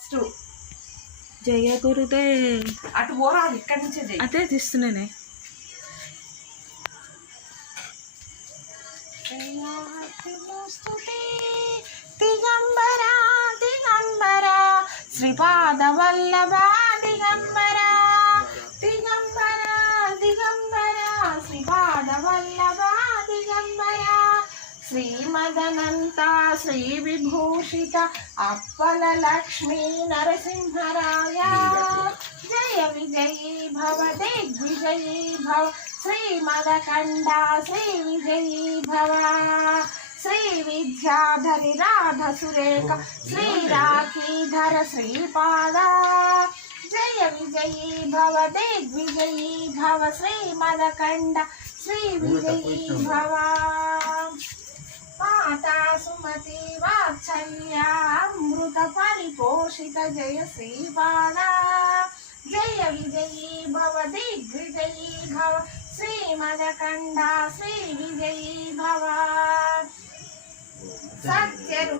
First. జయ గురుదేవ్. అటు పోరాదు ఇక్కడి నుంచే అదే తీస్తున్నానే. దిగంబర దిగంబర. శ్రీపాద వల్లభ దిగంబర. శ్రీమదనంత శ్రీ విభూషిత అప్పల లక్ష్మీ నరసింహరాయ జయ విజయీ భవ దిగ్విజయీ భవ శ్రీమదకండ శ్రీ విజయీ భవ శ్రీ విద్యాధరి రాధ సురేఖ శ్రీ రాఖీధర శ్రీపాద జయ విజయీ భవ దిగ్విజయీ భవ శ్రీమదకండ శ్రీ విజయీ భవ सुमतीवात्सल्यामृतपरिपोषितजय श्रीबाला जय विजयी भव दिग्विजयी भव। श्रीमदंडा श्री विजयी भव। सत्य